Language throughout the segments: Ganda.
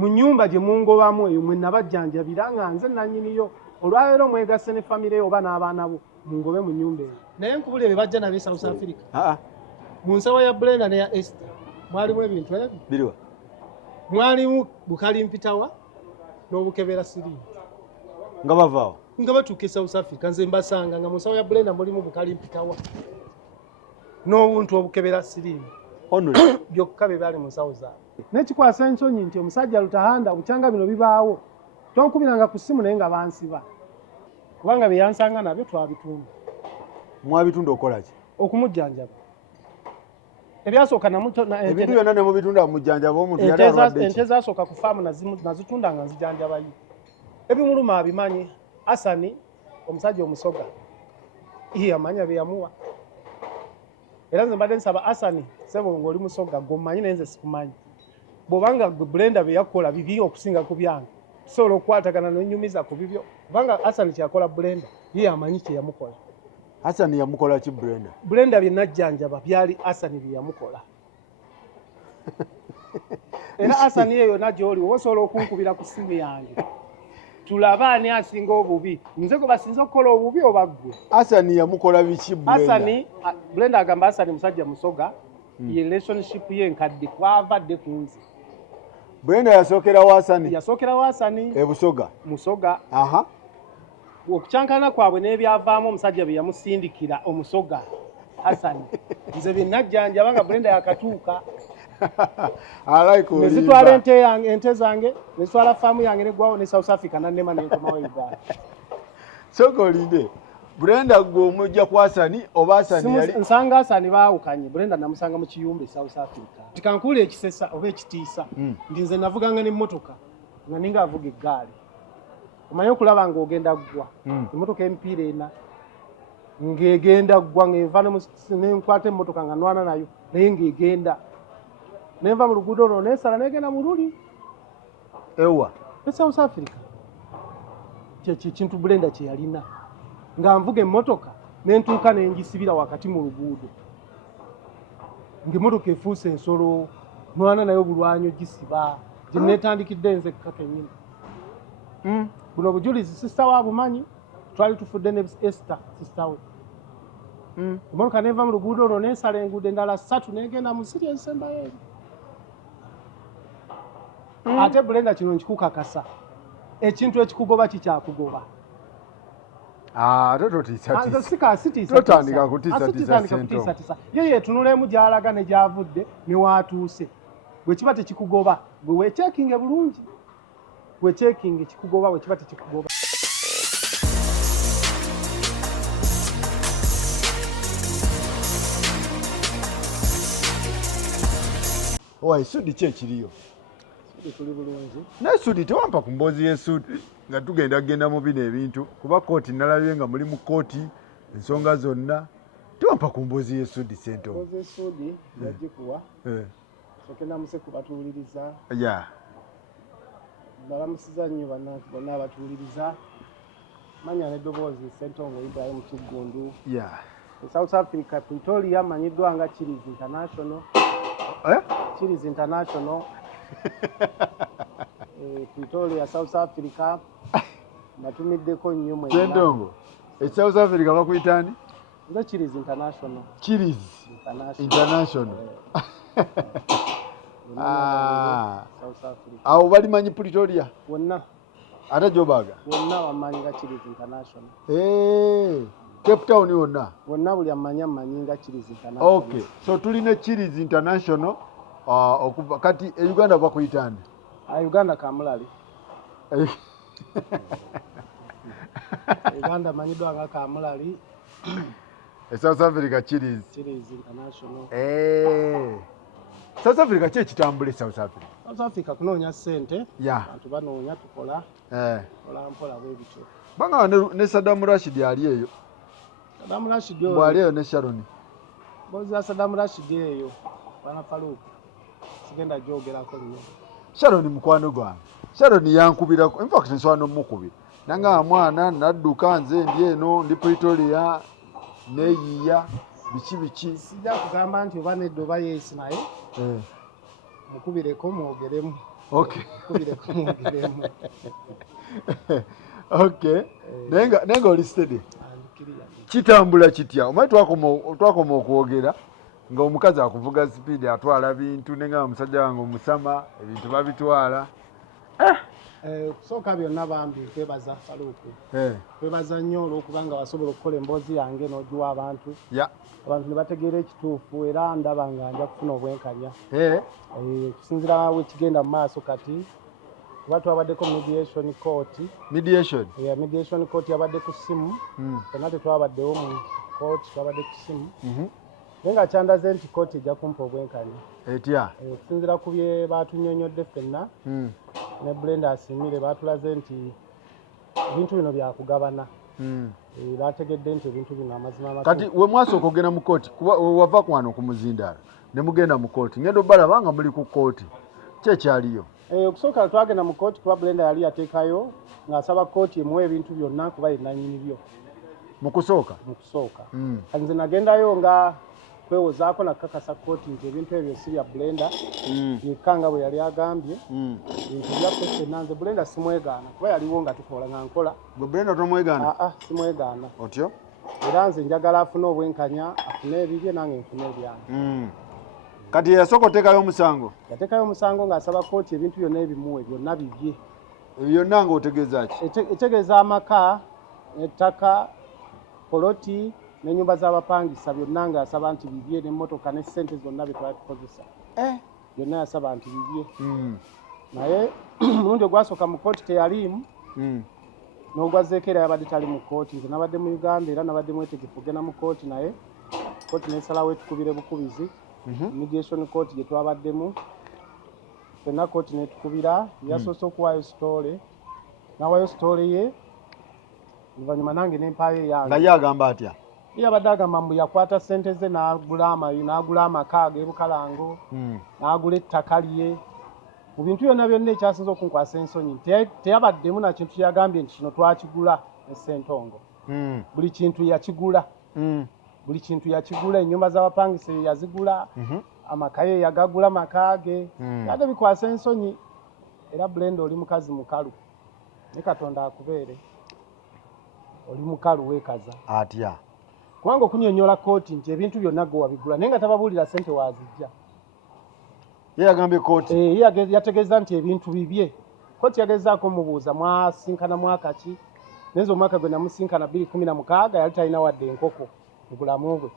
mu nnyumba gye mungobamu eyo mwe nabajjanjabira nga nze nannyiniyo olwaleero mwegasse ne famire oba n'abaana bo mungobe mu nnyumba eyo naye nkubule be bajja nabe South Africa mu nsawo ya Brenda ne ya Esther mwalimu ebintu ebyo biriwa mwalimu Bukalimpitawa n'Obukebera Sirimu nga bavaawo nga batuuka South Africa nze mbasanga nga mu nsawo ya Brenda mulimu Bukalimpitawa n'obuntu Obukebera Sirimu byokka be bali mu nsawo zaabwe n'ekikwasa ensonyi nti omusajja Lutahanda bukyanga bino bibaawo tonkubiranga ku ssimu naye nga bansiba kubanga bye yansanga nabyo twabitunda mwabitunda okolaki okumujjanjaba ebyasooka ebintu byonna ne mubitunda mujjanjaba omuntu yali alwadde ente zasooka ku faamu nazitunda nga nzijanjabayo ebimuluma abimanyi Asani omusajja omusoga amanya bye yamuwa era nze mbadde nsaba Asani sebo ng'oli musoga gwomanyi naye nze sikumanyi bw'obanga Brenda bye yakola bibi okusinga ku byange tusobola okukwatagana n'onyumiza ku bibyo kubanga Asani kyakola Brenda ye amanyi kye yamukola Asani yamukola ki Brenda? Brenda bye najjanjaba byali Asani bye yamukola era Asani eyo nagyoli osobola okunkubira ku ssimu yange tulaba ani asinga obubi nze gwe basinza okukola obubi oba ggwe Asani yamukola biki Brenda? Brenda agamba Asani musajja musoga ye relationship ye nkadde kwavadde ku nze Brenda yasookera wa Asani? Yasookera wa Asani Busoga musoga okukyankana kwabwe n'ebyavaamu omusajja bye yamusindikira omusoga Asani nze bye najjanjaba nga Brenda yakatuuka nezitwala ente zange nezitwala faamu yange neggwawo ne South Africa nannema nenkomawo Uganda soka olinde Brenda gwe omujja ku Asani oba Asani yali nsanga Asani baawukanye Brenda namusanga mu kiyumba South Africa tikankuula ekisesa oba ekitiisa ndi nze navuganga n'emmotoka nga ninga avuga eggaali omanyi okulaba ng'ogenda ggwa emmotoka emipiira ena ng'egenda ggwa ng'enva nenkwata emmotoka nga nwana nayo naye ng'egenda nenva mu luguudo olwo neesala negenda mu luli ewa e South Africa kintu Brenda kye yalina nga nvuga emmotoka nentuuka nengisibira wakati mu luguudo ng'emmotoka efuuse ensolo nwana nayo bulwanyo gisiba gye neetandikidde nze kakenyini buno obujulizi sista wa bumanyi twali tufudde ne Esther sista we emmotoka nenva mu luguudo olwo nensala enguudo endala 3 negenda mu siri ezisembayo eri ate Brenda kino nkikukakasa ekintu ekikugoba kikyakugoba totandika kutiisatiisa ye yetunulemu gy'alaga ne gy'avudde ne waatuuse bwe kiba tekikugoba gwe weekyekinge bulungi weekyekinge kikugoba bwe kiba tekikugoba Sudi ki ekiriyo? Tuli bulungi naye Sudi tewampa ku mboozi y'Esudi nga tugenda mu bino ebintu kuba kooti nalabye nga muli mu kooti ensonga zonna tewampa ku mboozi y'Esudi Sento mboozi y'Esudi yagikuwa soke namuse kubatuuliriza balamusiza nnyo bonna abatuuliriza manya n'eddoboozi Ssentongo Ibrahim Kiggundu South Africa Pretoria amanyiddwa nga Chiliz International Chiliz International Pretoria South Africa natumiddeko nnyo mwe Ssentongo South Africa bakuyitani? Nze Chiliz International International South Africa awo balimanyi Pretoria wonna ate Joburg wonna bamanyi nga Chiliz International Cape Town wonna buli amanyi nga Chiliz International so tulina Chiliz International okuva kati Uganda bakuyitani? Uganda Kamulali Uganda manyiddwa nga Kamulali South Africa Chiliz International South Africa ki ekitambula South Africa? South Africa kunoonya ssente abantu banoonya tukola mpola bwe bityo banga ne Saddam Rashid ali eyo Saddam Rashid bwali eyo ne Sharon bozi ya Saddam Rashid eyo bana Farouk sigenda jogerako nnyo Sharon mukwano gwange Sharon yankubirako in fact nswana omukubira nanga mwana nadduka nze ndi eno ndi Pretoria neyiya biki sijja kugamba nti oba neddo oba yeesi naye mukubireko mwogeremu Okay. kubire kumwogiremu. Okay. Nenga oli steady. Andikiriya. Kitambula kitya? Omanyi twakoma okwogera nga omukazi akuvuga speed atwala bintu nenga omusajja wange omusama ebintu babitwala. Kusooka byonna bambi kwebaza Faluku. Kwebaza nnyo olw'okubanga wasobola okukola emboozi yange n'ogiwa abantu. Abantu ne bategeera ekituufu era ndaba nga nja kufuna obwenkanya. Okusinziira wekigenda mu maaso kati kuba twabaddeko mediation court. Mediation court yabadde ku ssimu. Fenna tetwabaddewo mu court, twabadde ku ssimu. Naye nga kyandaze nti court ejja kumpa obwenkanya. Okusinziira ku bye baatunyonyodde ffenna ne Brenda Asimire baatulaze nti ebintu bino byakugabana. Bategedde nti ebintu bino amazima amatuufu. Kati we mwasooka okugenda mu kooti kuba wava kwano ku muzindaalo ne mugenda mu kooti ngendo balaba nga muli ku kooti kyekyaliyo. Okusooka twagenda mu kooti kuba Brenda yali yateekayo ng'asaba kooti emuwa ebintu byonna kuba yennyini byo. Mu kusooka? Mu kusooka. Nze nagendayo nga kwewozaako nakakasa kooti nti ebintu ebyo si bya Brenda yekka nga bwe yali agambye. Ebintu byaffe ffenna nze Brenda simwegaana kuba yaliwo nga tukola nga nkola. Gwe Brenda tomwegaana? Simwegaana. Otyo? Era nze njagala afune obwenkanya afune ebibye nange nfune ebyange. Kati yasooka oteekayo omusango? Yateekayo omusango ng'asaba kooti ebintu byonna ebimuwe byonna bibye. Byonna ng'otegeeza ki? Etegeeza amaka, ettaka, poloti n'ennyumba z'abapangisa byonna ng'asaba nti bibye n'emmotoka ne ssente zonna bye twali tukozesa. Byonna yasaba nti bibye. Naye omulundi ogwasooka mu kooti teyaliimu. N'ogwazzeeko era yabadde tali mu kooti. Nze nabadde mu Uganda era nabadde mwetegefu ogenda mu kooti naye kooti n'esalawo etukubire bukubizi. Mediation court gye twabaddemu ffenna kooti n'etukubira yasoose okuwaayo sitoole n'awaayo sitoole ye oluvannyuma nange n'empaayo yange. Nga ye agamba atya? Ye abadde agamba mbu yakwata ssente ze n'agula amaka ag'ebukalango n'agula ettaka lye. Mu bintu byonna byonna ekyasinze okunkwasa ensonyi teyabaddemu na kintu kyeyagambye nti kino twakigula ne Ssentongo. Buli kintu yakigula. Buli kintu yakigula, ennyumba z'abapangisa yazigula, amaka ye yagagula amaka ge. Yadde bikwasa ensonyi. Era Brenda oli mukazi mukalu. Ne Katonda akubeere. Oli mukalu weekaza. Atya. Kubanga okunyonnyola kooti nti ebintu byonna gwe wabigula naye nga tababuulira ssente waazijja. Ye yagambye kooti? Ye yategeeza nti ebintu bibye. Kooti yagezaako mubuuza mwasinkana mwaka ki? Neze omwaka gwe namusinkana 2016 yali talina wadde enkoko mu bulamu bwe.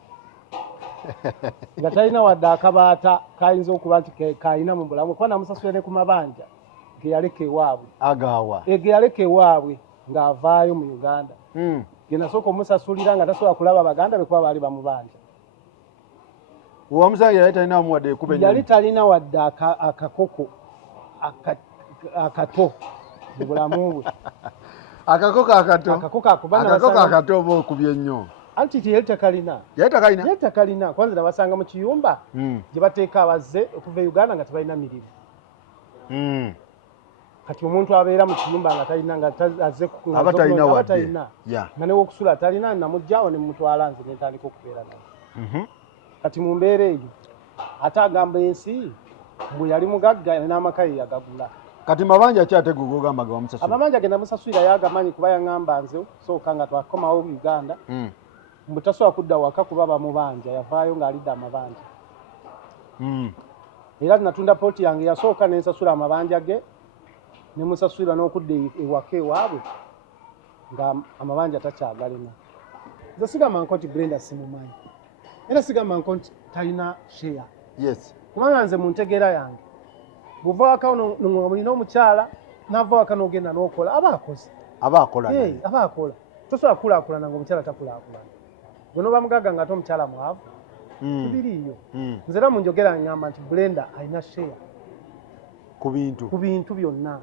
Nga talina wadde akabaata kayinza okuba nti kayina mu bulamu kuba namusasula ne ku mabanja ge yaleka ewaabwe. Agaawa? Ge yaleka ewaabwe ng'avaayo mu Uganda. Ge nasooka omusasulira nga tasobola kulaba baganda be kuba baali bamubanja. Omusajja yali talina wadde ekube ennyonyi? Yali talina wadde akakoko akato mu bulamu bwe. Akakoko akato? Akakoko akato oba okubye ennyo? Anti yali takalina. Yali takalina. Kwanza nabasanga mu kiyumba gye bateeka abazze okuva e Uganda nga tebalina mirimu. Kati omuntu abeera mu kiyumba nga talina nga azze abatalina wadde. Nga newokusula talina namugjawo ne mutwala nze ne ntandika okubeera naye. Kati mu mbeera eyo ate agamba ensi mbwe yali mugagga n'amaka ye yagagula. Kati mabanja ki ate gwe ogamba ge wamusasula? Amabanja ge namusasulira yagamanyi kuba yaŋŋamba nze sooka nga twakomawo Uganda. Mbu tasobola kudda waka kuba bamubanja yavaayo ng'alidde amabanja. Era natunda pooti yange yasooka n'ensasula amabanja ge ne musasulira n'okudda ewaka ewaabwe nga amabanja takyagalina. Nze sigamba nti Brenda simumanyi. Era sigamba nti talina share. Kubanga nze mu ntegeera yange bw'ova waka olina omukyala n'ava waka n'ogenda n'okola aba akoze. Aba akola. Aba akola. Tosobola kulaakulana ng'omukyala takulaakulana. Gwe n'oba mugagga ng'ate omukyala mwavu. Tubiriiyo. Nze era mu njogera ngamba nti Brenda alina share. Ku bintu byonna.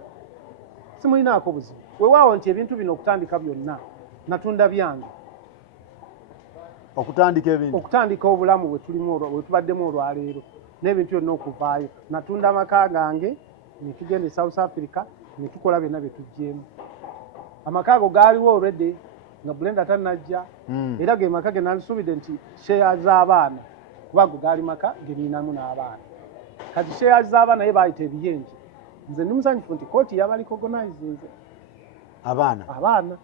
Simulinaako buzibu. Weewaawo nti ebintu bino okutandika byonna natunda byange. Okutandika obulamu bwe tubaddemu olwaleero n'ebintu byonna okuvaayo. Natunda amaka gange ne tugenda e South Africa ne tukola byonna bye tuggyemu. Amaka ago gaaliwo already nga Brenda tannajja. Era ge maka ge nalisuubidde nti share z'abaana kuba go gaali maka ge ninamu n'abaana. Kati share z'abaana ye baayita ebiyenje. nze ndi musanyufu nti kooti yabali cognizinze abaana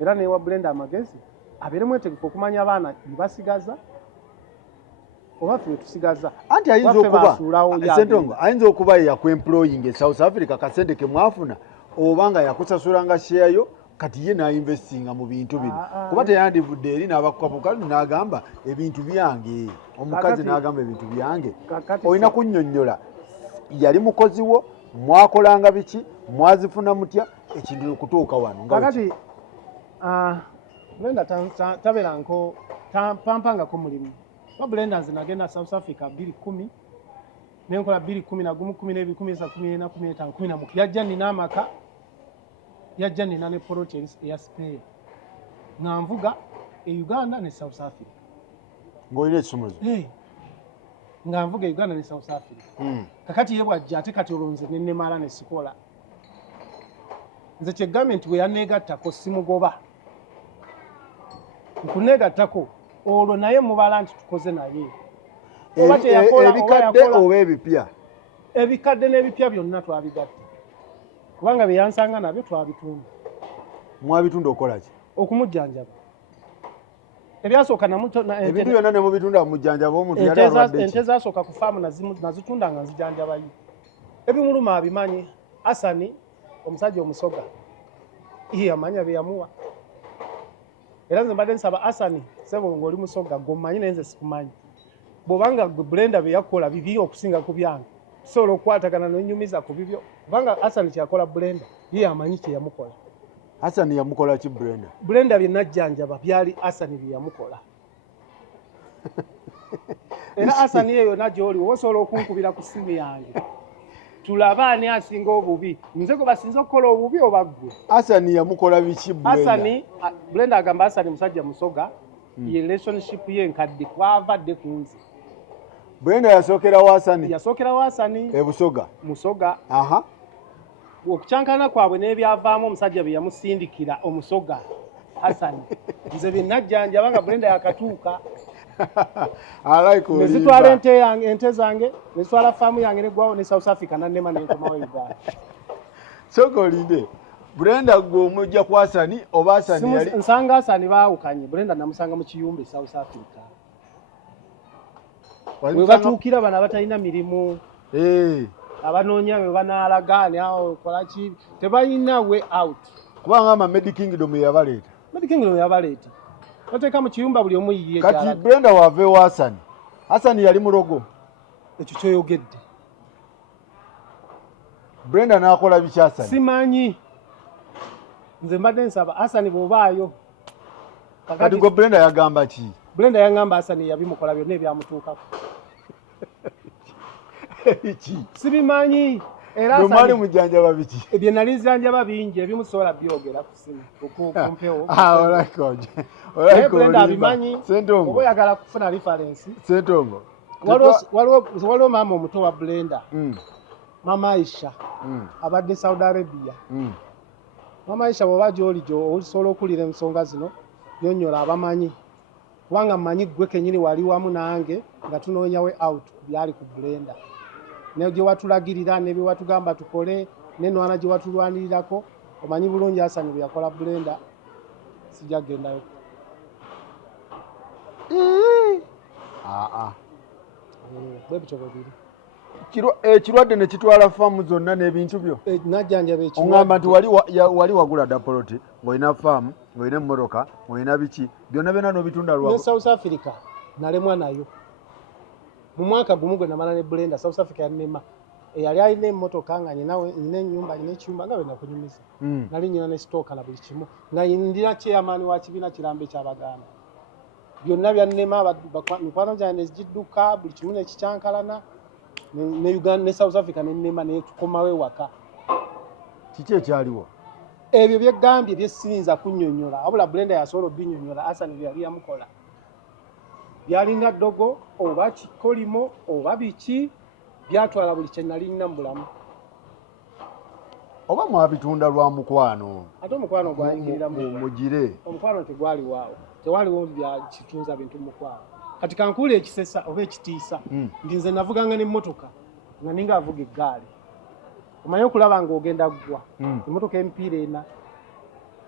era newa Brenda amagezi abeere mwetegefu okumanya abaana bibasigaza oba ffe tusigaza anti ayinza okuba Ssentongo ayinza okuba yakwemploying e South Africa kasente ke mwafuna obanga yakusasula nga share yo kati ye nainvestinga mu bintu bino kuba teyandivudde eri n'abakapukazi n'agamba ebintu byange omukazi n'agamba ebintu byange olina kunnyonnyola yali mukozi wo mwakolanga biki mwazifuna mutya ekintu okutuuka wano kakati Brenda tabeeranko tampangako mulimu Brenda nze nagenda South Africa 2010 nenkola 2010 na 10 12 13 14 15 16 yajja nina amaka yajja nina ne projects ya Spain nga nvuga e Uganda ne South Africa ng'olina ekisumuzo nga nvuga Uganda ne South Africa kakati ye bwajja ate kati olonze ne nemala ne sikola nze kye gavumenti bwe yaneegattako simugoba nkuneegattako olwo naye mubala nti tukoze naye ebikadde oba ebipya ebikadde n'ebipya byonna twabigatta kubanga bye yansanga nabyo twabitunda mwabitunda okola ki okumujjanjaba ebyasooka ebintu byonna ne mubitunda mujjanjaba omuntu yali alwadde ente zasooka ku faamu nazitunda nga nzijanjabayo ebimuluma abimanyi Asani omusajja omusoga amanya bye yamuwa era nze mbadde nsaba Asani sebo ng'oli musoga gwomanyi naye nze sikumanyi bw'obanga Brenda bye yakola bibi okusinga ku byange tusobola okukwatagana n'onyumiza ku bibyo kubanga Asani kyakola Brenda ye amanyi kye yamukola Asani yamukola ki Brenda bye najjanjaba byali Asani bye yamukola era Asani eyo nagyoli osobola okunkubira ku simu yange tulaba ani asinga obubi nze gwe basinza okukola obubi oba ggwe Asani yamukola biki Brenda agamba Asani musajja musoga ye relationship ye nkadde kwavadde ku nze Brenda yasookerawo Asani ebusoga musoga okukyankana kwabwe n'ebyavaamu omusajja bye yamusindikira omusoga Asani nze bye najjanjaba nga Brenda yakatuuka nezitwala ente zange nezitwala faamu yange neggwawo ne South Africa nannema nenkomawo Uganda soka olinde Brenda gwe omujja ku Asani oba Asani yali nsanga Asani baawukanye Brenda namusanga mu kiyumba e South Africa we batuukira bano abatalina mirimu abanoonya bwe banaalagaane awo kolaki tebalina way out kubanga ama Medikingdom yabaleeta bateeka mu kiyumba buli omu yiye kati Brenda waveewo Asani yali mulogo ekyo kyoyogedde Brenda n'akola biki Asani simanyi nze mbadde nsaba Asani bw'obaayo kati gwe Brenda yagamba ki Brenda yangamba Asani yabimukola byonna ebyamutuukako sibimanyi era mwali mujjanjaba biki ebyo nali zanjaba bingi ebimusobola byogera ku simu okumpewo Brenda abimanyi Ssentongo oba oyagala kufuna reference Ssentongo waliwo maama omuto wa Brenda Mama Aisha abadde Saudi Arabia Mama Aisha bw'oba gy'oli osobola okuwulira ensonga zino nyonnyola abamanyi kubanga mmanyi ggwe kennyini wali wamu nange nga tunoonya we out byali ku Brenda ne gye watulagirira ne bye watugamba tukole n'enwana gye watulwanirirako omanyi bulungi Asani bwe yakola Brenda sijja kugendayo bwebityo bwebiri ekirwadde ne kitwala faamu zonna n'ebintu byo najjanjaba ekirwadde oŋŋamba nti wali wagula dapoloti ng'olina faamu ng'olina emmotoka ng'olina biki byonna byonna n'obitunda ne South Africa nalemwa nayo mu mwaka gumu gwe namala ne Brenda South Africa yanema eyali alina emmotoka nga nyina ennyumba nyina ekiyumba nga bwe nakunyumiza nali nyina ne sitooka na buli kimu nga ndina chairman wa kibiina kirambe ky'Abaganda byonna byannema mikwano gyange nezigidduka buli kimu nekikyankalana ne Uganda ne South Africa nennema netukomawo ewaka kiki ekyaliwo ebyo byeggambye byesiyinza kunnyonnyola wabula Brenda yasobola obinnyonnyola Asani bye yali yamukola byalinga ddogo oba kikolimo oba biki byatwala buli kye nali nina mu bulamu oba mwabitunda lwa mukwano ate omukwano gwayingirira mugire omukwano tegwali waawo tewaliwo byakitunza bintu mukwano kati kankuula ekisesa oba ekitiisa ndi nze navuganga n'emmotoka nga ninga avuga eggaali omanyi okulaba ng'ogenda ggwa emmotoka emipiira ena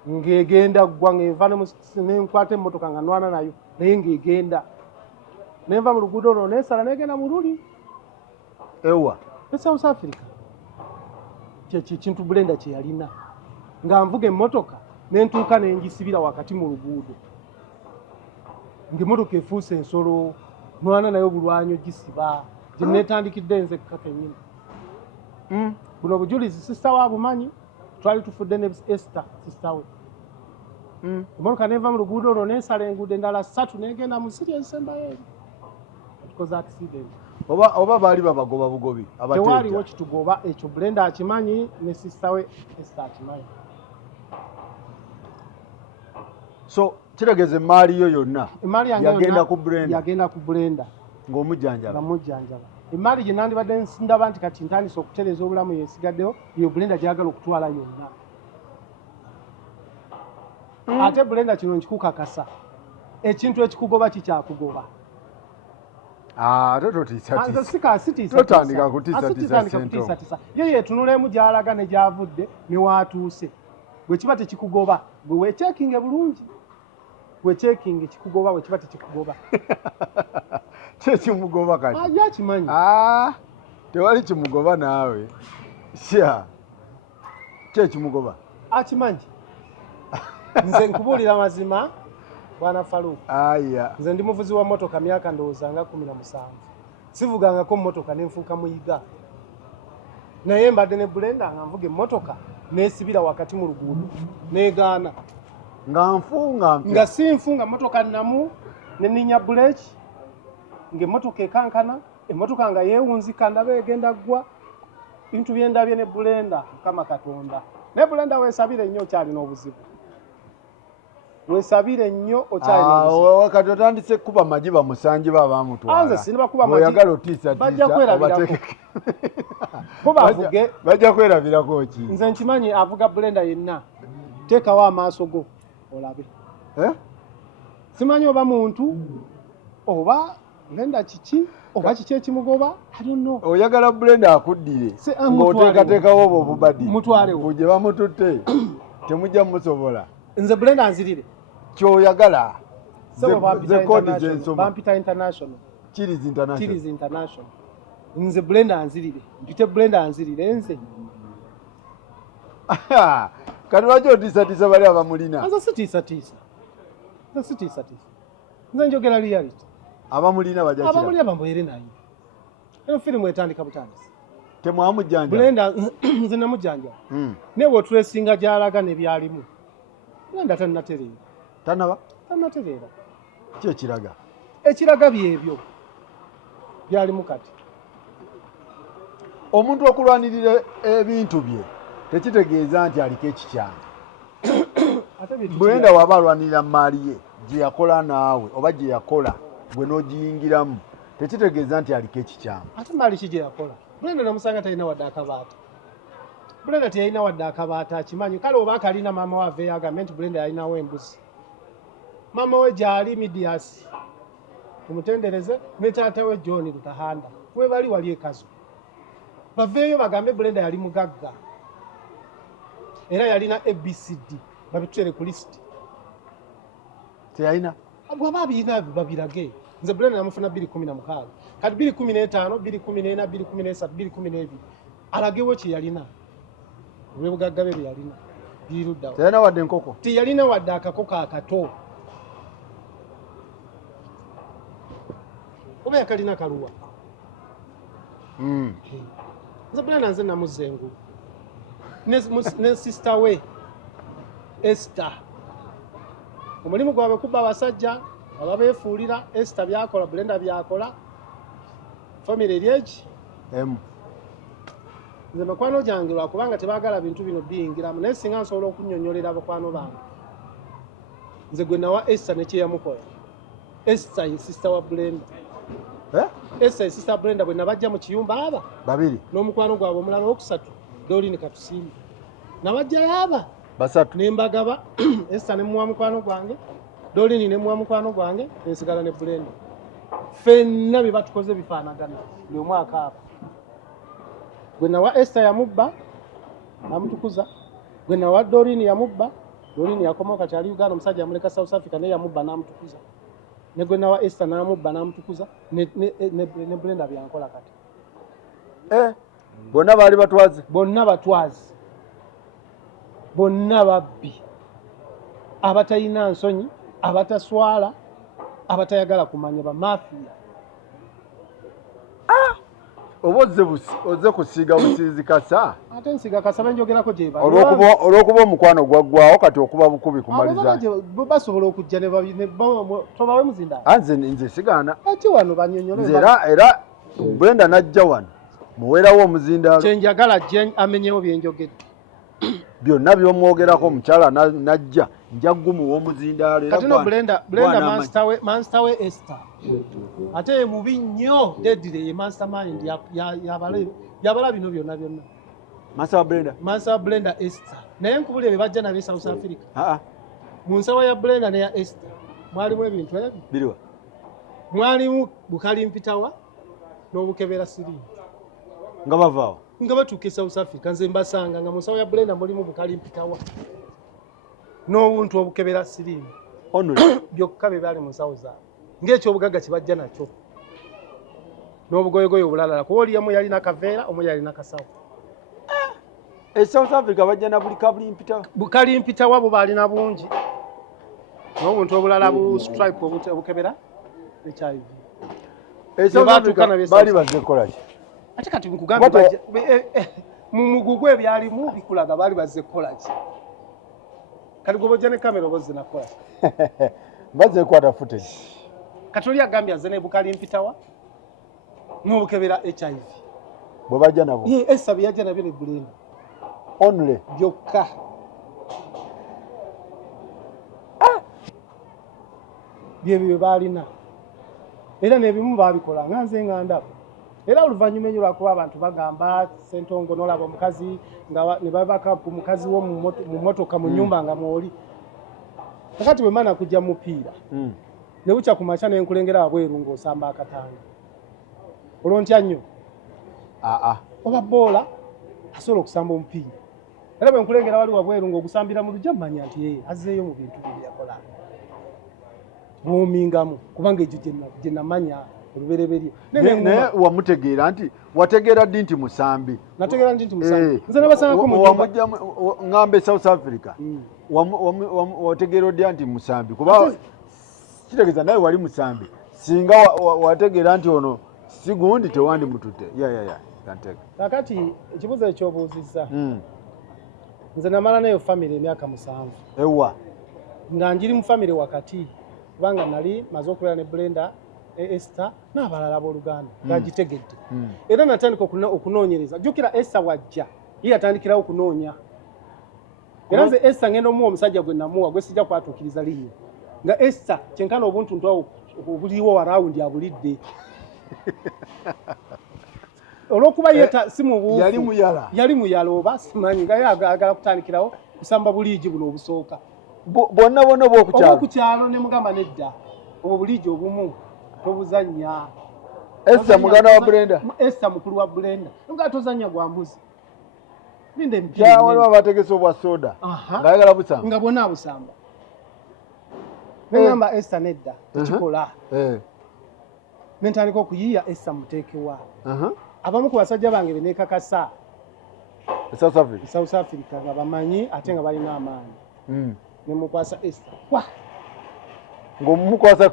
ng'egenda ggwa ng'enva nenkwata emmotoka nga nwana nayo naye ng'egenda nenva mu luguudo olwo neesala negenda mu luli ewa e South Africa kintu Brenda kye yalina nga nvuga emmotoka nentuuka nengisibira wakati mu luguudo ng'emmotoka efuuse ensolo nwana nayo bulwanyo gisiba gye neetandikidde nze kenyini buno obujulizi sisita wa bumanyi twali tufudde ne Esther sisita we emmotoka nenva mu luguudo olwo nensala enguudo endala 3 negenda mu siri ezisembayo eri tukoze accident oba baali babagoba bugobi tewaaliwo kitugoba ekyo Brenda akimanyi ne sisita we Esther akimanyi. So kitegeeza emaali yo yonna yagenda ku Brenda ng'omujjanjaba emaali gye nandibadde ndaba nti kati ntandise okutereeza obulamu yesigaddeyo eyo Brenda gyagala okutwala yonna. Ate Brenda kino nkikukakasa ekintu ekikugoba kikyakugoba. Totandika kutiisatiisa ye yeetunulemu gy'alaga ne gy'avudde ne waatuuse bwe kiba tekikugoba bwe weekyekinge bulungi weekyekinge kikugoba bwe kiba tekikugoba kyekimugoba kati yakimanyi tewali kimugoba naawe sha kyekimugoba akimanyi nze nkubuulira mazima bwana Faruku nze ndi muvuzi wa motoka myaka ndowooza nga 17 sivugangako mmotoka nenfuuka muyiga naye mbadde ne Brenda nga nvuga emmotoka neesibira wakati mu luguudo neegaana nga sinfunga mmotoka namu neninya buleeki ng'emmotoka ekankana emmotoka nga yeewunzika ndaba egenda ggwa bintu byendabye ne Brenda Mukama Katonda ne Brenda weesabire nnyo okyalina obuzibu weesabire nnyo kati otandise kuba magi bamusanje babamutwala oyagala otiisabajja kwerabirako ki nze nkimanyi avuga Brenda yenna teekawo amaaso go olabe simanyi oba muntu oba Brenda kiki oba kiki ekimugoba oyagala Brenda akuddire ng'oteekateekawo obwo obubadi gye bamututte temujja musobola nze Brenda anzirire kyoyagala zekoodi zensoma Bampita International Chiliz International nze Brenda anzirire mpite Brenda anzirire nze kati lwaki otiisatiisa bali abamulina nze sitiisatiisa nze njogera reality abamulina abamulina bamboyere naye eno firimu etandika butandisi temwamujjanja Brenda nze namujjanja naye bw'otulesinga gy'alaga ne byalimu Brenda tannatereera ki ekiraga byebyo byalimu kati omuntu okulwanirira ebintu bye tekitegeeza nti aliko ekikyanga Brenda waba alwanirira maali ye gye yakola naawe oba gye yakola gwe n'ogiyingiramu tekitegeeza nti aliko ekikyanga ate maali ki gye yakola Brenda namusanga talina wadde akabaata Brenda teyalina wadde akabaata akimanyi kale oba akalina maama we aveeyo agambe nti Brenda yalinawo embuzi maama we gyali Midias tumutendereze ne taata we John Lutahanda we bali wali ekazo baveeyo bagambe Brenda yali mugagga era yalina ABCD babitutere ku list teyalina bwaba abirina babirage nze Brenda namufuna 2016 kati 2015 2014 2017 2012 alagewo kye yalina olw'obugagga bwe yalina biruddawo teyalina wadde enkoko teyalina wadde akakoko akato oba yakalina kaluwa nze Brenda nze namuzza engulu ne sisita we Esther omulimu gwabwe kuba abasajja aba beefuulira Esther byakola Brenda byakola famire eryeki nze mikwano gyange lwakubanga tebaagala bintu bino biyingiramu naye singa nsobola okunnyonnyolera bakwano bange nze gwe nawa Esther nekyeyamukola Esther ye sisita wa Brenda Esther ye sisita Brenda bwe nabajja mu kiyumba aba babiri n'omukwano gwabwe omulala owokusatu Dolini Katusimbi nabajjayo aba basatu nembagaba Esther ne muwa mukwano gwange Dolini ne muwa mukwano gwange nensigala ne Brenda ffenna bye batukoze bifaanagana buli omwaka aba gwe nawa Esther yamubba namutukuza gwe nawa Dorini yamubba Dorini yakomoka kyali Uganda omusajja amuleka South Africa naye yamubba namutukuza ne gwe nawa Esther namubba namutukuza ne Brenda byankola kati bonna baali batwazi bonna babbi abatayina nsonyi abataswala abatayagala kumanya ba mafia oba ozze kusiiga busiizi kasa ate nsiga kasa benjogerako gye bali olw'okuba omukwano gwaggwawo kati okuba bukubi kumaliza basobola okujja tobawe muzinda nze sigaana ati wano banyonyole era Brenda najja wano muweerawo omuzindaalo kyenjagala gye amenyewo byenjogedde byonna byomwogerako omukyala najja nja gumuwa omuzindaalo kati no Brenda master we Esther ate mubi nnyo dedire ye mastermind yabala bino byonna master wa Brenda Esther naye nkubulire bajja nabe South Africa mu nsawo ya Brenda ne ya Esther mwalimu ebintu biriwa mwalimu bukalimpitawa n'obukebera sirimu nga bavaawo nga batuuka South Africa nze mbasanga nga mu nsawo ya Brenda mulimu bukalimpitawa n'obuntu obukebera sirimu byokka bye bali mu nsawo zaabwe ng'ekyobugagga kibajja nakyo n'obugoyegoye obulalala kuba oliyamu yalina kaveera omu yalina kasawo South Africa bajja na bukalimpitawa bo balina bungi n'obuntu obulala bu stripe obukebera HIV baali bazze kukola ki ate kati nkugamba mu mugugu ebyalimu bikulaga baali bazze kukola ki kati gwe bojja ne kamera obozze nakola bazze kwata footage kati oli agambye azze ne bukalimpitawa n'obukebera HIV bwe bajja nabo Esther byajja nabyo ne Brenda only byokka byebyo baalina era n'ebimu baabikola nga nze nga ndaba era oluvannyuma enyo lwakuba abantu bagamba Ssentongo n'olaba omukazi ne babaka ku mukazi wo mu mmotoka mu nnyumba nga mwoli kakati bwe mana kujja mupiira ne bukya ku makya ne nkulengera wabweru ng'osamba akatanga olwo ntya nnyo oba boola asobola okusamba omupiira era bwe nkulengera wali wabweru ng'ogusambira mu lujja mmanya nti azzeeyo mu bintu bye byakola bwomingamu kubanga ekyo gye namanya olubereberye naye wamutegeera nti wategeera ddi nti musambi nategeera nti musambi nze nabasangako mu nyumba ngambe South Africa wategeera odya nti musambi kuba kitegeeza naye wali musambi singa wategeera nti ono si gundi tewandi mututte kakati ekibuzo ekyobuuzizza nze namala nayo famire emyaka 7 ewa nga njiri mu famire wakati kubanga nali maze okubeera ne Brenda Esther n'abalala b'Oluganda ngagitegedde era natandika okunoonyereza jjukira Esther wajja ye yatandikirawo okunoonya era nze Esther ngenda omuwa omusajja gwe namuwa gwe sijja kwatuukiriza linnya nga Esther kyenkana obuntu ntwawo obuliwo warawundi abulidde olw'okuba yeta si mubuufu yali muyala oba simanyi nga ye agala kutandikirawo kusamba buliigi buno obusooka bonna obwokukyalo ne mugamba nedda obwo buliigi obumu tobuzannya Esther muganda wa Brenda Esther mukulu wa Brenda nga tozannya gwa mbuzi ninde mpya waliwo abategese obwa soda ng'ayagala busamba nga bwonna abusamba negamba Esther nedda tekikola nentandika okuyiiya Esther muteekewa abamu ku basajja bange benekakasa South Africa nga bamanyi ate nga balina amaanyi nemukwasa Esther ng'omumukwasa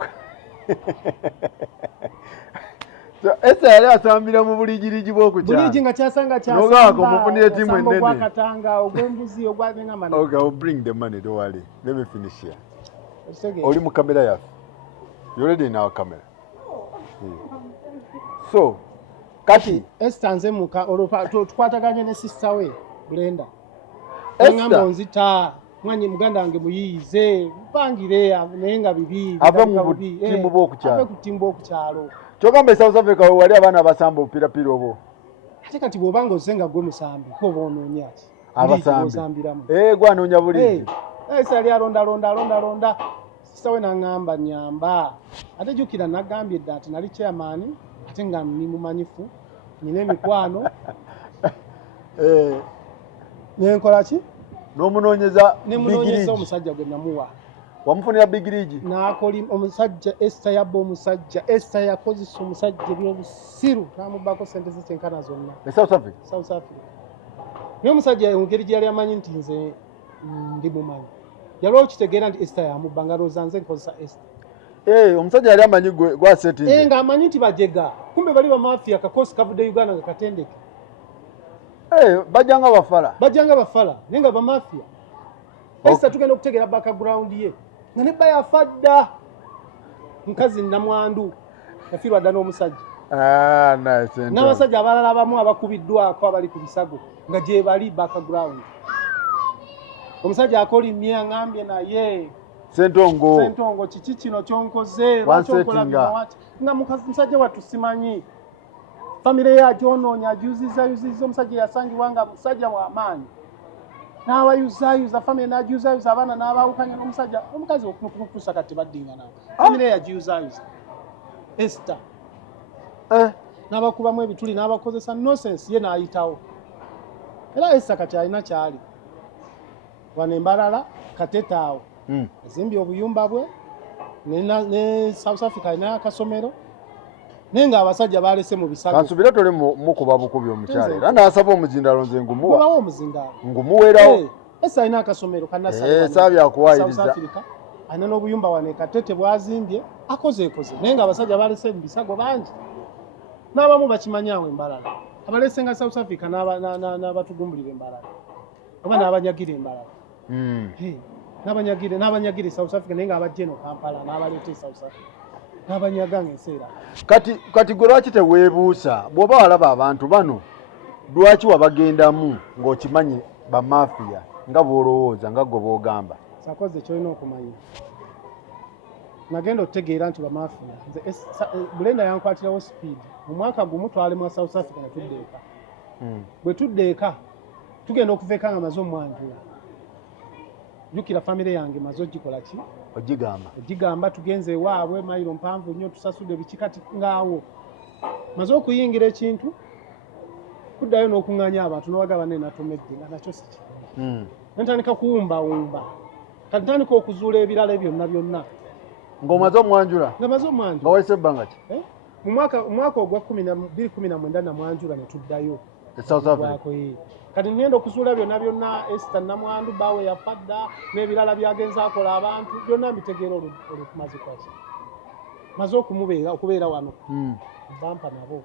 Esther yali asambira mu buligirigi bw'okukyalo buligi nga kyasanga kyasamba omufunire timu ennene ogwakatanga ogw'embuzi ogwabengamana okay, I'll bring the money, don't worry. Let me finish here. Oli mu kamera yaffe. You're already in our camera. So, kati Esther nze muka tukwataganye ne sister we Brenda Esther nzita mwanyi muganda wange muyiize mpangire naye nga bibi ava mu timbo bw'okukyalo ava ku timbo okukyalo kyogamba South Africa wali abaana abasamba opirapira obwo ate kati bw'obanga ozenga gwe musambi kuba onoonya ki abasambi gwanoonya buligi Esther yali alonda sister we n'aŋŋamba nyamba ate jjukira nagambye dda ati nali chairman ate nga ni mumanyifu nina emikwano nenkola ki n'omunoonyeza nemunoonyeza omusajja gwe namuwa wamufunira bigirigi n'akoli omusajja Esther yabba omusajja Esther yakozesa omusajja ebyobusiru n'amubbako sente ze kyenkana zonna South Africa naye omusajja engeri gye yali amanyi nti nze ndi mumanyi yali okitegeera nti Esther yamubba nga looza nze nkozesa Esther omusajja yali amanyi gwasetinze ng'amanyi nti bajega kumbe bali bamafiya kakosi kavudde Uganda nga katendeke bajjanga bafala naye nga bamafiya Esther tugenda okutegeera background ye nga ne bba yafa dda mukazi namwandu yafiirwa dda n'omusajja n'abasajja abalala abamu abakubiddwako abali ku bisago nga gye bali background omusajja akolimye aŋambye naye sentongo kiki kino kyonkoze lwaki onkola bino wati nga musajja wattu simanyi famire ye agyonoonya agyuzizayuziza omusajja yasangibwa nga musajja w'amaanyi n'abayuzayuza famire n'agyuzayuza abaana n'abawukanya n'omusajja omukazi okutuusa kati baddingana famire ye yagiyuzayuza Esther n'abakubamu ebituli n'abakozesa nonsense ye n'ayitawo era Esther kati alina kyali wano embalala katetaawo azimbye obuyumba bwe ne South Africa alinayo akasomero naye ng'abasajja balese mu bisago kansubire tole mukuba bukubi omukyala era n'asaba omuzindalo nze ngumuwawo omuzindalo ngumuweerawo Esther alina akasomero kanasabyakuwayiriza South Africa alina n'obuyumba wano ekatete bwazimbye akozeekoze naye ng'abasajja balese mu bisago bangi n'abamu bakimanyawo embalala abalese nga South Africa n'abatugumbulira embalala oba n'abanyagira embalala n'abanyagire South Africa naye ng'abajja eno Kampala n'abaleeta e South Africa n'abanyaga ng'enseera kati gwe lwaki teweebuusa bw'oba walaba abantu bano lwaki wabagendamu ng'okimanyi bamafiya nga bw'olowooza nga gwe bw'ogamba sakoze kyolina okumanya nagenda okutegeera nti bamafiya nze Bulenda yankwatirawo speed mu mwaka gumu twali mu South Africa ne tudda eka bwe tudda eka tugenda okuva eka nga maze omwanjula jukira famire yange maze ogikola ki ogigamba tugenze ewaabwe mayiro mpanvu nnyo tusasudde biki kati ngaawo maze okuyingira ekintu kuddayo n'okuŋŋanya abantu n'owagaba nenatomedde nga nakyo siki nentandika kuwumbawumba kati ntandika okuzuula ebirala byonna ng'omaze omwanjula nga wayise ebbanga ki mu mwaka ogwa 2019 namwanjula ne tuddayo South Africa kati ngenda okuzuula byonna Esther namwandu bawe yafadda n'ebirala byagenza akola abantu byonna mbitegeera olukumaze kwaki maze okubeera wano bampa nabo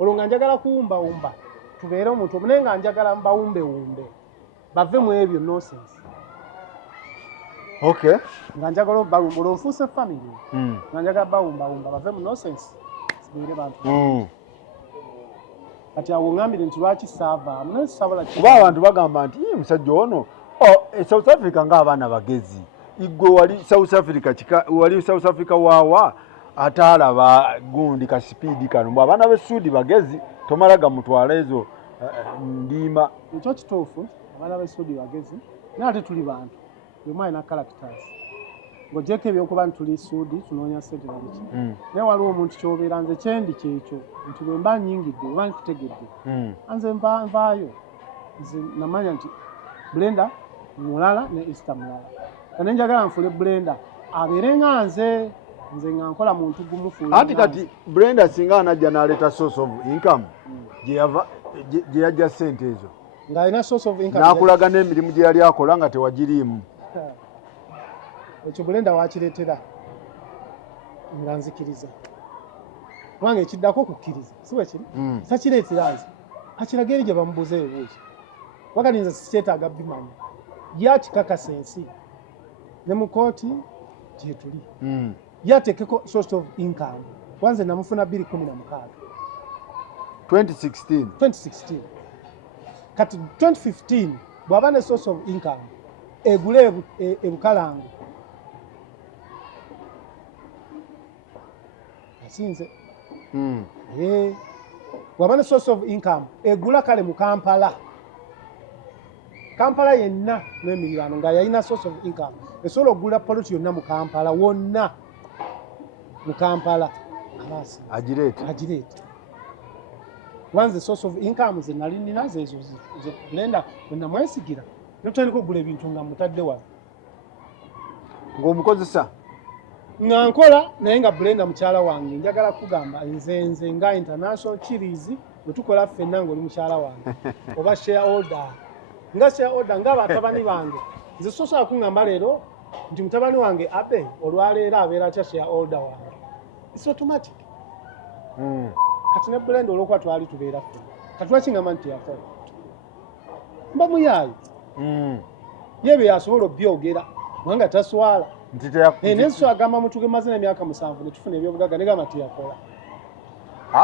olwo nga njagala kuwumbawumba tubeere omuntu naye nga njagala mbawumbewumbe bave mu ebyo nonsense nga njagala olwo nfuuse family nga njagala bawumbawumba bave mu nonsense sibeere bantu kati awo ngambire nti lwaki saavaamu naye sisabola kuba abantu bagamba nti musajja ono South Africa ng'abaana bagezi igwe wali South Africa waawa ataalaba gundi ka sipiidi kano mbw abaana b'essuudi bagezi tomala gamutwala ezo ndiima ekyo kituufu abaana b'essuudi bagezi naye ate tuli bantu yomu alina characters ng'ogyeko ebyokuba nti tuli suudi tunoonya ssente nabiki naye waliwo omuntu kyobeera nze kyendi kyekyo nti bwe mba nnyingidde oba nkutegedde nze nvaayo nze namanya nti Bulenda mulala ne Esther mulala kane njagala nfule Bulenda abeere nga nze nga nkola muntu gumufuula anti kati Bulenda singa anajja n'aleeta source of income gye yajja ssente ezo ng'alina source of income n'akulaga n'emirimu gye yali akola nga tewagiriimu ekyo Bulenda wakireetera nga nzikiriza kubanga ekiddako okukkiriza si bwe kiri takireetera nze akiraga eri gye bamubuuza ebibuuzo wakati nze sikyetaaga bimanya yakikakasa ensi ne mu kooti gyetuli yateekeko source of income wanze namufuna 2016 kati 2015 bw'aba ne source of income egule ebukalango asinze bw'aba ne source of income egula kale mu Kampala yenna n'emiriraano nga yalina source of income esobola okugula poloti yonna mu Kampala wonna mu Kampala agireeta wanze source of income ze nali ninazo ezo ze Blender wenda mwesigira notandika okugula ebintu nga mutadde wano ng'omukozesa nga nkola naye nga Blender mukyala wange njagala kugamba nze nga international chilies wetukola ffenna ng'oli mukyala wange oba shareholder nga shareholder nga batabani bange nze sosobola kungamba leero nti mutabani wange abe olwaleero abeera atya shareholder wange it's automatic. Kati ne Blender olwokuba twali tubeera ffenna kati lwakingamba nti yakola mba muyaayo ye bye yasobola obyogera kubanga taswala nenso agamba mutuge mazina emyaka 7 ne tufuna ebyobugagga negamba nti yakola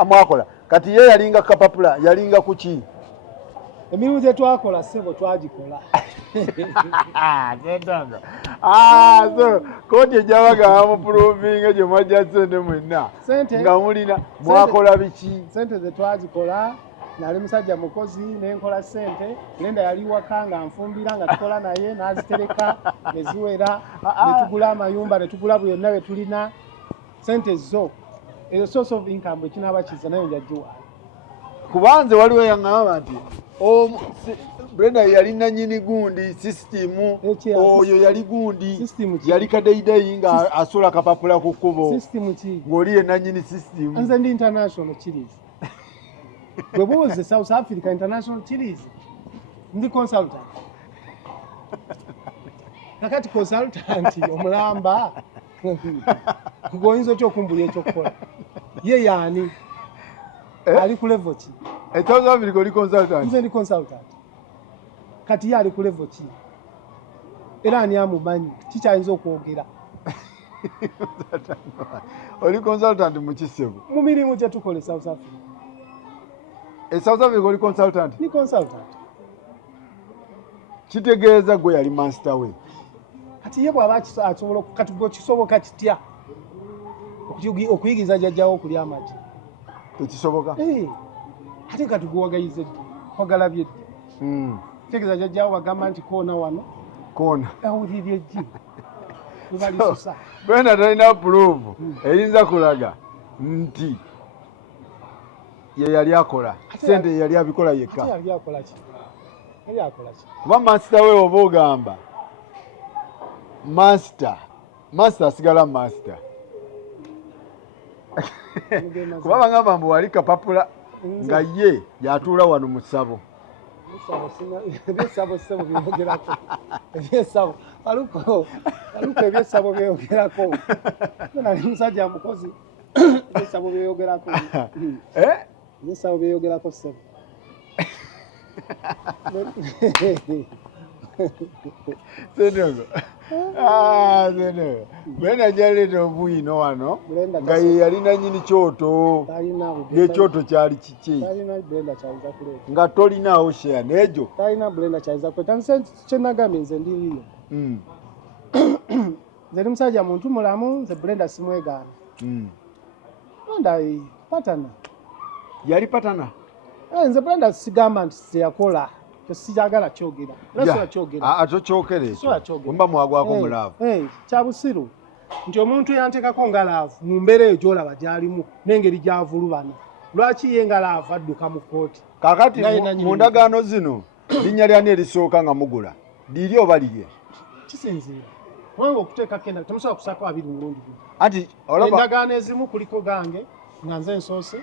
mwakola kati ye yalinga kapapula yalinga kuki emirimu gye twakola ssebo twagikola so koti ejabaga bamupuruvinga gye mwajja sente mwenna nga mulina mwakola biki sente ze twagikola nali musajja mukozi nenkola sente Blender yali waka nga nfumbira nga tukola naye nazitereka neziwera netugula amayumba netugula byonna bye tulina sente zo ezo source of income ekinaba kiza nayo njajjiwa kubanze waliwo yaŋŋamba nti Blender yalina nyini gundi system oyo yali gundi yali kadeideyi nga asola kapapula ku kkubo ng'oli yenna nyini system nze ndi international chilies bwe buuze South Africa international chilies ndi consultant kakati consultant omulamba kugoyinza otya okumbulya ekyokukola ye yaani ali ku level ki South Africa oli consultant nze ndi consultant kati ye ali ku level ki era ani amumanyi kikyayinza okwogera oli consultant mu kisebo mu mirimu gye tukola South Africa South Africa oli consultant ni consultant kitegeeza gwe yali master we kati ye bw'aba asobola kati gwe kisoboka kitya okuyigiza jjajjawo okulya amagi tekisoboka ate kati guwagayize wagalabye tegeeza jjajjawo bagamba nti koona wano koona awulirye jji ebalisusa Blender talina proof eyinza kulaga nti ye yali akola sente yali abikola yekka kuba master we oba ogamba master asigala master kuba bagamba mbu wali kapapula nga ye yatuula wano mu ssabo ebyessabo ssebo byogerako ebyessabo aluko ebyessabo byogerako nali musajja mukozi ebyessabo byogerako ebyessabo byogerako ssebo Sendogo Blender jaleta obuyino wano nga ye yalina nyini kyoto ng'ekyoto kyali kiki nga tolinaawo share n'egyo talina Blender kyayinza kweta kyenagambye nze ndiriyo nze ndi musajja muntu mulamu nze Blender simwegaana Blender patana yali patana nze Blender sigamba nti teyakola sijagala kyogera lasola kyogera atokyokere ekyo mba mwagwako mulaavu kyabusiru nti omuntu yantekako nga laavu mu mbeera eyo gy'olaba gy'alimu n'engeri gy'avulubana lwaki ye nga laavu adduka mu kkooti kakati mu ndagaano zino linnya lyani erisooka nga mugula liri oba lirye kisinziira kubanga okuteekako endala temusobola kusaako abiri mulundi anti endagaano ezimu kuliko gange nga nze nsoose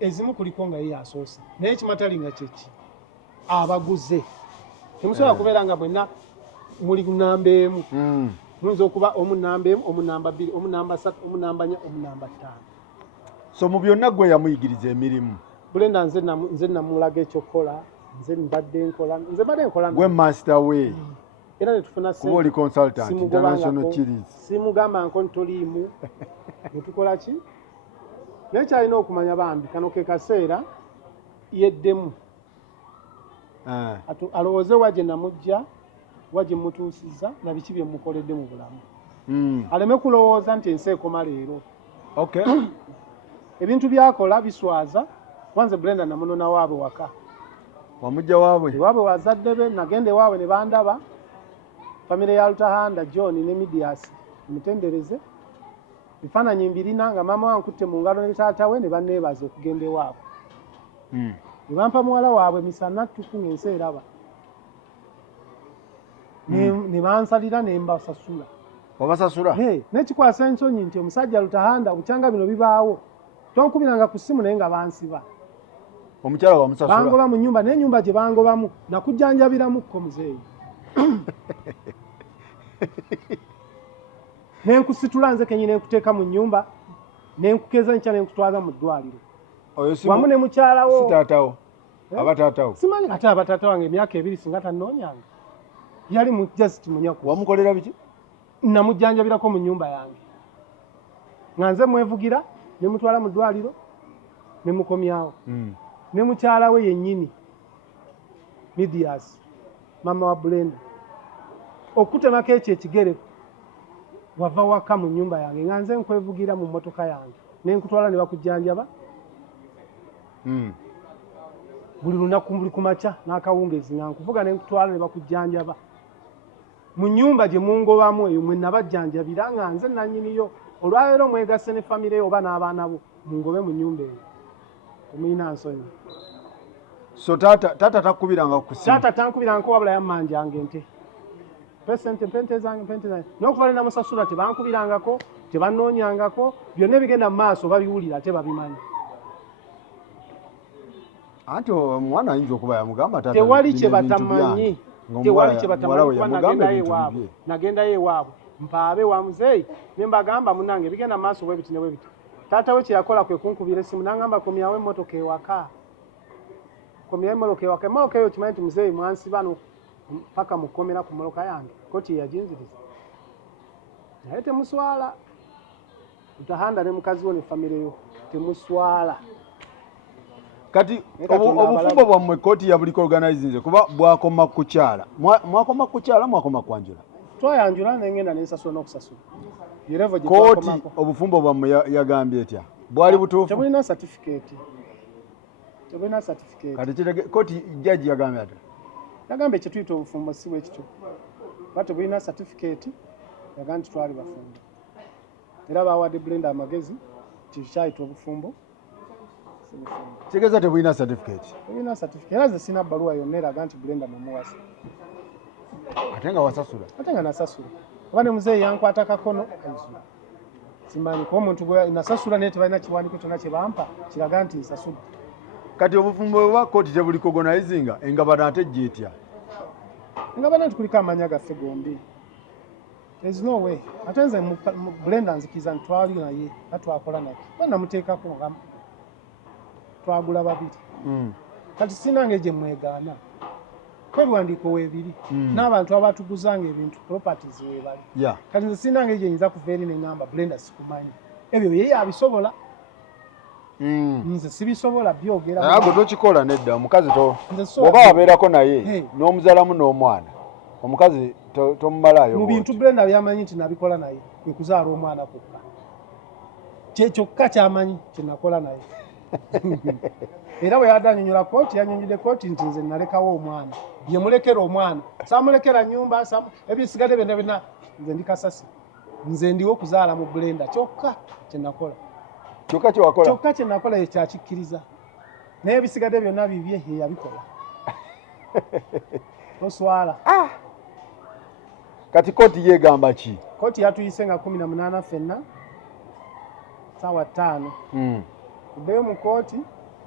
ezimu kuliko nga ye yasoose naye kimatali nga kyeki abaguze temusobola kubeera nga mwenna muli namba emu muyinza okuba omu namba emu omu namba 2 omu namba 3 omu namba 4 omu namba 5 so mu byonna gwe yamuyigiriza emirimu Blender nze namulaga ekyokukola nze mbadde nkola gwe master we era netufuna kuba oli consultant international chilies simugamba nko ntoliimu netukola ki naye kyalina okumanya bambi kano ke kaseera yeddemu alowooze wagye namujja wagye mutuusiza na biki bye mukoledde mu bulamu aleme kulowooza nti ensi ekoma leero ebintu byakola biswaza wanze Blender namunona waabwe waka wamujja waabwe wazadde be nagende waabwe ne bandaba famire ya Lutahanda John ne Midias mutendereze bifaananyi mbirina nga maama wankutte mu ngalo ne taata we ne banneebaza okugenda ewaabwe ne bampa muwala waabwe misana ttuku ng'ensi eraba ne bansalira ne mbasasula. Wabasasula? N'ekikwasa ensonyi nti omusajja Lutahanda bukyanga bino bibaawo tonkubiranga ku ssimu naye nga bansiba. Omukyala wamusasula? Bangoba mu nnyumba n'ennyumba gye bangobamu nakujjanjabiramukko muzeeyi. Nenkusitula nze kenyini nenkuteeka mu nnyumba nenkukeza nkya nenkutwaza mu ddwaliro. Wamu ne mukyalawo. Sitaatawo? Abataatawo? Simanyi ate abataata wange emyaka 2 singa tannoonyanga. Yali mu just munyaku. Wamukolera biki? Namujjanjabirako mu nnyumba yange. Nga nze mwevugira ne mutwala mu ddwaliro ne mukomyawo. Ne mukyala we yennyini Midias mama wa Brenda okutemako ekyo ekigere wava waka mu nnyumba yange nga nze nkwevugira mu mmotoka yange nenkutwala ne bakujjanjaba buli lunaku buli kumakya n'akawungezi nga nkuvuga nenkutwala ne bakujjanjaba mu nnyumba gye mungobamu eyo mwe nabajjanjabira nga nze nannyiniyo olwaleero mwegase ne famire oba n'abaana bo mungobe mu nnyumba eyo omuyina nsonyi. So tata takubiranga ku ssimu? Tata tankubiranga wabula yammanjanga ente. Pesente pente zange n'okuva na musasula tebankubirangako tebannoonyangako byonna bigenda mu maaso babiwulira ate babimanyi. Anti omwana ayinza okuba yamugamba tata tewali kye batamanyi tewali kye batamanyi kuba nagendayo ewaabwe mpaabe wa muzeeyi ne mbagamba munnange bigenda mu maaso bwe biti ne bwe biti. Taata we kye yakola kwe kunkubira essimu n'angamba komyawo emmotoka ewaka. Komyawo emmotoka ewaka. Emmotoka eyo kimanyi nti muzeeyi mwansiba paka mukomera ku mmoloka yange koti yaginziriza naye temuswala Lutahanda ne mukazi we ne famire yo temuswala. Kati obufumbo bwammwe koti ya buliko organizinze kuba bwakoma kukyala mwakoma kukyala mwakoma kwanjula twayanjula nengenda nensasula n'okusasula koti obufumbo bwammwe yagambye etya bwali butuufu? Tebulina certificate. Kati koti judge yagambye ate yagambye ekyo tuyita obufumbo si bwe kityo bati tebulina certificate yagambye nti twali bafumbo era bawadde Brenda amagezi kikyayita obufumbo kitegeeza tebulina certificate? Tebulina certificate era ze sina bbaluwa yonna eraga nti Brenda namuwasa ate nga wasasula? Ate nga nasasula oba ne muzeeyi yankwata kakono simanyi kuba omuntu gwe nasasula naye tebalina kiwandiiko kyonna kye bampa kiraga nti nsasula. Kati obufumbo bwa koti tebuliko organizinga engabana ate gyetya? Engabana nti kuliko amanya gaffe gombi. There's no way. Ate nze Brenda nzikiza nti twali naye natwakola naye banamuteekako twagula babiri. Kati sinange gye mwegaana kwebiwandiiko weebiri n'abantu abatuguzanga ebintu properties weebali. Kati nze sinange gye nyinza kuva eri neŋŋamba Brenda sikumanyi ebyo ye yabisobola nze sibisobola byogera. Nagwe tokikola nedda omukazi oba wabeerako naye n'omuzalamu n'omwana omukazi tomumalayo mu bintu Brenda byamanyi nti nabikola naye kwe kuzaala omwana kokka kyokka kyamanyi kyenakola naye. Era bwe yadanyonyola kooti yanyonyodde kooti nti nze nalekawo omwana bye mulekera omwana saamulekera nnyumba ebisigadde byonna nze ndi kasasi nze ndiwo okuzaala mu Brenda kyokka kyenakola. Kyokka kyenakola ye kyakikkiriza naye ebisigadde byonna bibye ye yabikola. Toswala. Kati kooti yeegamba ki? Kooti yatuyise nga 18 ffenna saawa 5 tuddeyo mu kooti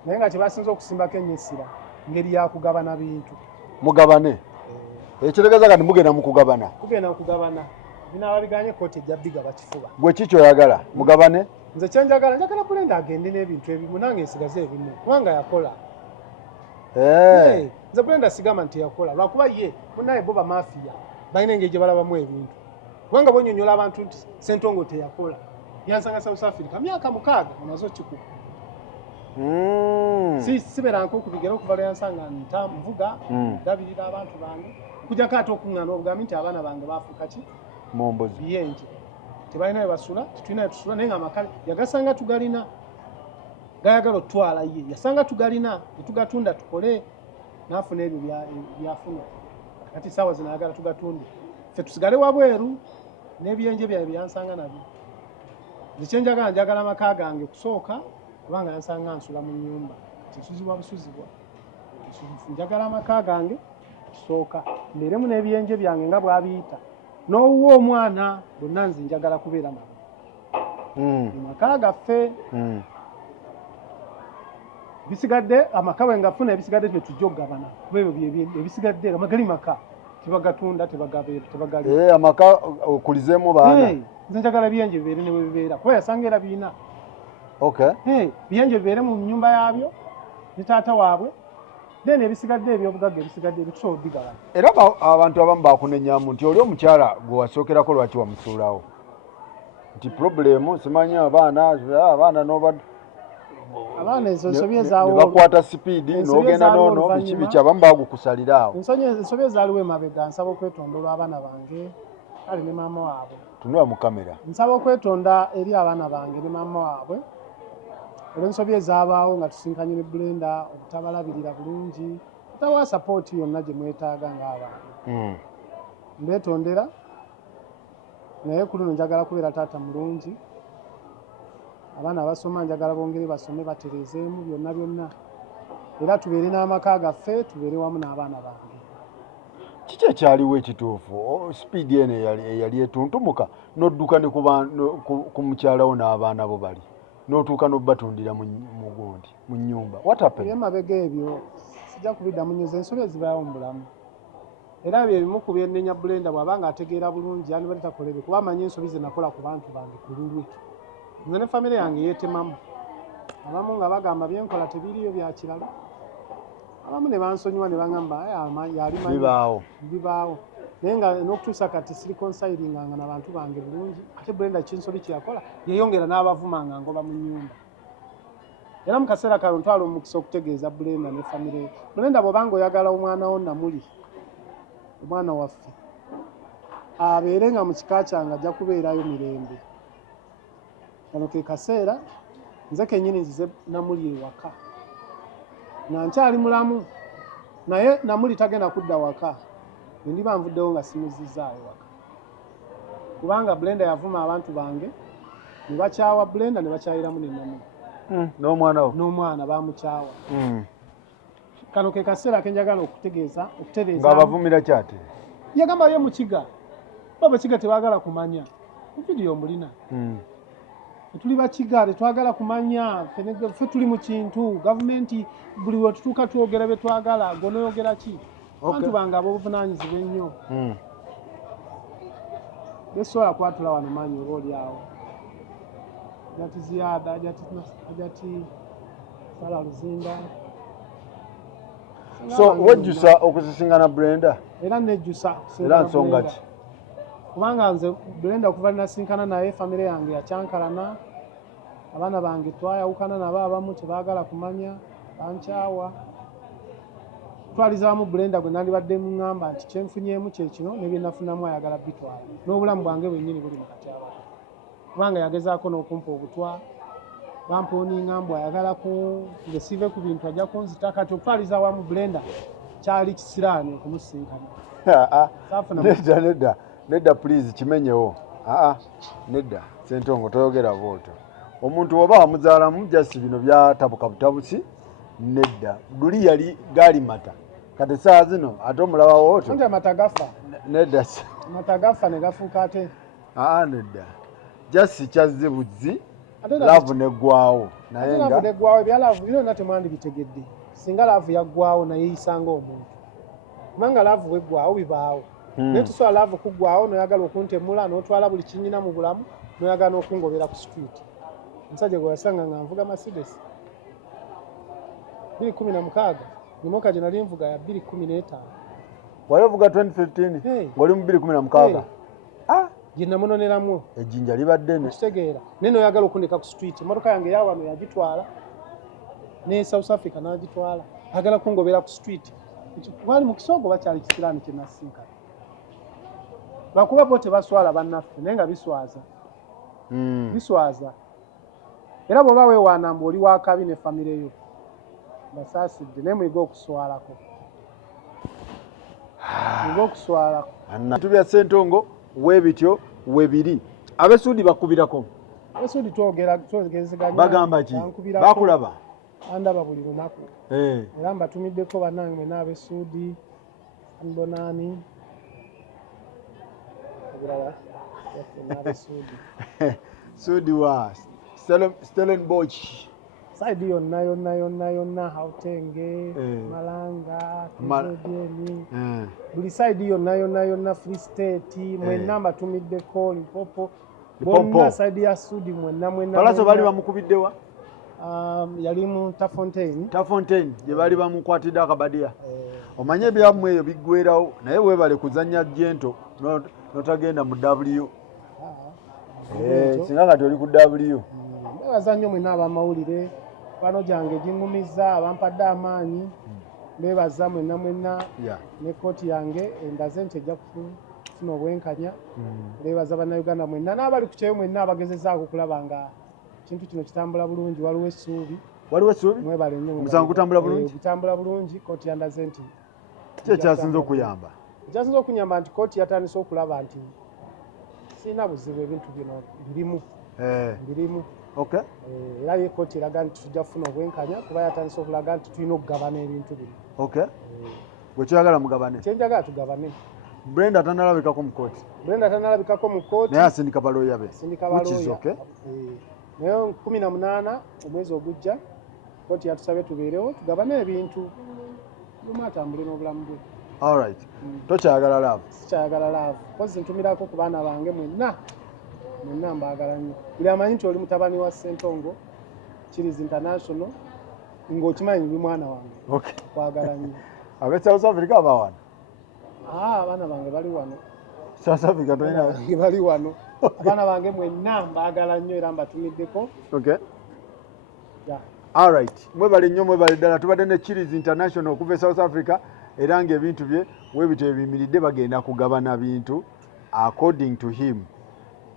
naye nga kyebasinza okusimbako ennyesira ngeri yakugabana bintu. Mugabane? Ekitegeeza kati mugenda mu kugabana? Tugenda mu kugabana binaaba biganye kooti ejja bigaba kifuba. Gwe kiki oyagala mugabane? Nze kyenjagala njagala Brenda agende n'ebintu ebimu nange nsigaze ebimu kubanga yakola. Nze Brenda sigamba nti yakola lwakuba ye munaye bo bamafiya balina engeri gye balabamu ebintu kubanga bonyonyola abantu nti Ssentongo teyakola yansanga South Africa myaka 6 nazo kikuku. Siberanko okubigera okuva lyansanga nvuga ndabirira abantu bange kujjako ate okuŋŋaana obugambi nti abaana bange baafuuka ki mombozi biyenje tebalina we basula tetulina we tusula naye nga amakale yagasanga tugalina gayagala otutwala ye yasanga tugalina netugatunda tukole n'afuna ebyo byafuna kati saawa zino ayagala tugatunde ffe tusigale wabweru n'ebyenje byawe byansanga nabyo. Ekyenjagala njagala amaka gange kusooka kubanga yansanga nsula mu nnyumba kisuzibwa busuzibwa njagala amaka gange kisooka mbeeremu n'ebyenje byange nga bw'abiyita n'owuwa omwana bonna nze njagala kubeera nabo mu maka gaffe bisigadde amaka bwe ngafuna ebisigadde tujja okugabana kuba ebyo ebisigadde amagali maka tebagatunda tebagali amaka okulizeemu baana nze njagala byenje bibeere ne bwe bibeera kuba yasanga era biina byenje bibeere mu nnyumba yaabyo ne taata waabwe then ebisigadde ebyobugagga ebisigadde ebitusobola bigabana era abantu abamu bakunenyamu nti oli omukyala gwe wasookerako lwaki wamusuulawo nti problemu simanyi abaana abaana ezo ensobi ezaawo bakwata sipiidi n'ogenda noono biki abamu bagukusalira awo ensobi ezaaliwo emabega nsaba okwetonda olw'abaana bange kale ne maama waabwe tunula mu kamera nsaba okwetonda eri abaana bange ne maama waabwe olw'ensobi ezaabaawo nga tusinkanye ne Brenda obutabalabirira bulungi otawa sapooti yonna gye mwetaaga ng'abantu mbetondera naye ku luno njagala kubeera taata mulungi abaana abasoma njagala bongere basome batereezeemu byonna era tubeere n'amaka gaffe tubeere wamu n'abaana bange kiki ekyaliwo ekituufu sipiidi eno eyali etuntumuka n'odduka ne ku mukyalawo n'abaana bo bali n'otuuka n'obatundira mu gundi mu nnyumba emabega ebyo sijja kubiddamu nyoza ensobi ezibaawo mu bulamu era bye bimu ku byennenya Brenda bw'abanga ategeera bulungi yandibadde takola ebyo kuba amanyi ensobi ze nakola ku bantu bange ku lulwe nze ne famire yange yeetemamu abamu nga bagamba byenkola tebiriyo bya kirala abamu ne bansonyiwa ne baŋŋamba yali bibaawo naye nga n'okutuusa kati siri konsayiringanga n'abantu bange bulungi ate Brenda kinsobi kyeyakola yeyongera n'abavuma nga ngoba mu nnyumba era mu kaseera kano ntwala omukisa okutegeeza Brenda ne famire Brenda bw'obanga oyagala omwana wo Namuli omwana waffe abeere nga mu kika kyange ajja kubeerayo mirembe kano ke kaseera nze kennyini nzize Namuli ewaka nga nkyali mulamu naye Namuli tagenda kudda waka ndiba nvuddewo nga simuzizaayo waka kubanga Brenda yavuma abantu bange ne bakyawa Brenda ne bakyayiramu ne Namuli n'omwana bamukyawa kano ke kaseera kenjagala okutereeza ng'abavumira kyate yagamba ye mukiga baba kiga tebaagala kumanya vidiyo mulina tuli bakiga tetwagala kumanya ffe tuli mu kintu gavumenti buli we tutuuka twogera bye twagala gonoyogera ki abantu bange ab'obuvunaanyizibwa ennyo besobola kwatula wano manyi oba oli awo jati Ziada ajati Sala Luzinda so wejjusa okusisinkana Brenda era nejjusa era nsonga ki kubanga nze Brenda okuva linasinkana naye famire yange yakyankalana abaana bange twayawukana nabo abamu tebaagala kumanya bankyawa twaliza wamu Brenda gwe nandibadde muŋŋamba nti kyenfunyeemu kyekino ne bye nafunamu ayagala bitwala n'obulamu bwange bwennyini buli mu kati abantu kubanga yagezaako n'okumpa obutwa bampooninga mbu ayagalako nge sive ku bintu ajja kunzita kati okutwaliza wamu Brenda kyali kisiraani okumusinkana nedda please kimenyewo nedda Ssentongo toyogera bwotyo omuntu oba wamuzaalamu jasi bino byatabuka butabusi nedda luli yali gaali mata kati saa zino ate omulaba wootyo nti amatagafa nedda amatagafa ne gafuuka ate nedda jasi kyazibuzzi laavu neggwawo naye nga neggwawo ebyalaavu bino na temwandi bitegedde singa laavu yaggwawo naye yisanga omuntu kubanga laavu bweggwawo bibaawo naye tusobola laavu kuggwawo noyagala okuntemula n'otwala buli kinyina mu bulamu noyagala n'okungobera ku street omusajja gwe wasanga nga nvuga Mercedes 216 nyumoka gye nali nvuga ya 215 wali ovuga 2015 ng'oli mu 216 gye namunoneramu ejjinja libadde ne kitegeera naye noyagala okundeka ku street emmotoka yange yawano yagitwala ne South Africa n'agitwala agala kungobera ku street wali mu Kisogo bakyali kisiraani kye nasinkana lwakuba bo tebaswala bannaffe naye nga biswaza biswaza era bw'oba weewaana mbu oli wakabi ne famire yo basaasidde naye muyiga okuswalako bintu bya Ssentongo weebityo webiri abesuudi bakubirako abesuudi twogezeganya bagamba ki bakulaba andaba buli lunaku era mbatumiddeko bannange mwenna ab'essuudi mbonani ebirala n'ab'essuudi Sudi wa Stellenbosch saidi yonna Hautenge Malanga Kizedieni buli saidi yonna Free State mwenna mbatumiddeko Limpopo bonna saidi ya Sudi mwenna Palaso bali bamukubiddewa yali mu Tafontaine gye bali bamukwatidde akabadia omanye ebyammwe eyo biggwerawo naye weebale kuzannya jento notagenda mu W singa kati oli ku W bebaza nnyo mwenna abamawulire pano gyange gingumiza abampadde amaanyi bebaza mwenna ne kooti yange endaze nti ejja kufuna obwenkanya bebaza bannayuganda mwenna n'abali ku kyeyo mwenna abagezezaako okulaba nga ekintu kino kitambula bulungi waliwo essuubi mwebale nnyo omusango gutambula bulungi kooti yandaze nti ki ekyasinze okuyamba ekyasinze okunyamba nti kooti yatandise okulaba nti sirina buzibu ebintu bino birimu era ye kooti eraga nti tujja kufuna obwenkanya kuba yatandise okulaga nti tulina okugabana ebintu bino gwe kyagala mugabane kyenjagala tugabane Brenda tanalabikako mu kooti naye asindika balooya be naye 18 omwezi ogujja kooti yatusabye tubeerewo tugabane ebintu lumu atambule n'obulamu bwe alright tokyagala laavu sikyayagala laavu kozi ntumirako ku baana bange mwenna mbaagala nnyo buli amanyi nti oli mutabani wa Ssentongo Chiliz International ng'okimanyi ndi mwana wange kwagala nnyo ab'e South Africa abawana abaana bange bali wano South Africa bali wano abaana bange mwenna mbaagala nnyo era mbatumiddeko alright mwebale nnyo mwebale ddala tubadde ne Chiliz International okuva e South Africa era ng'ebintu bye webito ebimiridde bagenda kugabana bintu according to him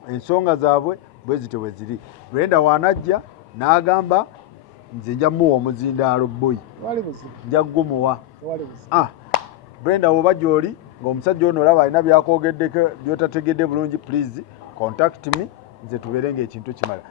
ensonga zaabwe bwe zito bwe ziri Brenda waanajja n'agamba nze nja muwa omuzindaalo boy nja gumuwa Brenda woba gy'oli ng'omusajja ono olaba alina byakwogeddeko by'otategedde bulungi please contact me nze tubeere ng'ekintu kimala